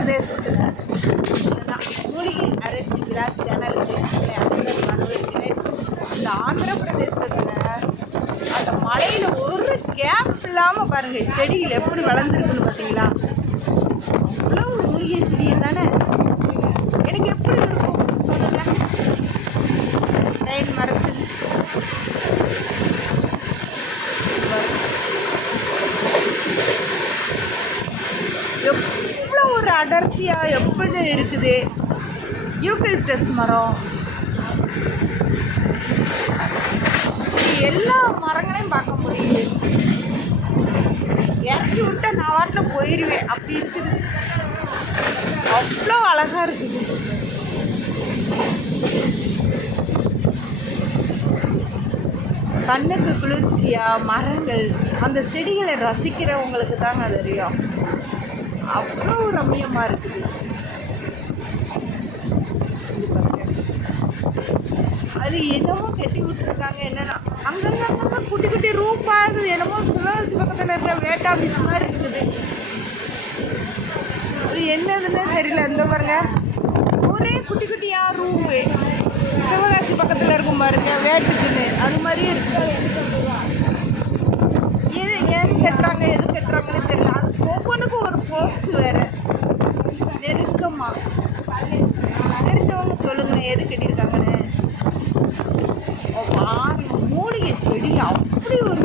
பிரதேசத்தில் மூலிகை அரசி விழா சேனலுக்கு அனைவரும் வரவேற்கிறேன். இந்த ஆந்திர பிரதேசத்தில் அந்த மலையில் ஒரு கேப் இல்லாமல் பாருங்கள் செடிகள் எப்படி வளர்ந்துருக்குன்னு பார்த்தீங்களா? அவ்வளோ ஒரு மூலிகை செடியை தானே எனக்கு எப்படி இருக்கும் சொல்லுங்க. ட்ரெயின் மறைச்சிருச்சு. எவ்வளோ ஒரு அடர்த்தியாக எப்படி இருக்குது. யூக்கலிப்டஸ் மரம், எல்லா மரங்களையும் பார்க்க முடியுது. இறக்கி விட்டா நான் வாட்டில் போயிடுவேன், அப்படி இருக்குது. அவ்வளோ அழகாக இருக்குது. கண்ணுக்கு குளிர்ச்சியாக மரங்கள், அந்த செடிகளை ரசிக்கிறவங்களுக்கு தாங்க தெரியும். அவ்வளோ ரம்மியமாக இருக்குது. அது என்னமோ கட்டி விட்டுருக்காங்க. என்னன்னா அங்கங்கே குட்டி குட்டி ரூப்பாக இருக்குது. என்னமோ சிவகாசி பக்கத்தில் இருக்கிற வேட் ஆஃபீஸ் மாதிரி இருக்குது. அது என்னதுன்னு தெரியல. இந்த பாருங்க ஒரே குட்டி குட்டியாக ரூம்பு சிவகாசி பக்கத்தில் இருக்கும் பாருங்க, வேட்டுக்குன்னு அது மாதிரியே இருக்குது. ஏன் கட்டுறாங்க, எது கட்டுறாங்கன்னு தெரியல. அது ஒவ்வொன்றுக்கும் ஒரு போஸ்ட் வேறு. நெருக்கமாக தெரிஞ்சவங்க சொல்லுங்கண்ணே எது கட்டியிருக்காங்கன்னு. மூலிகை செடி அப்படி ஒரு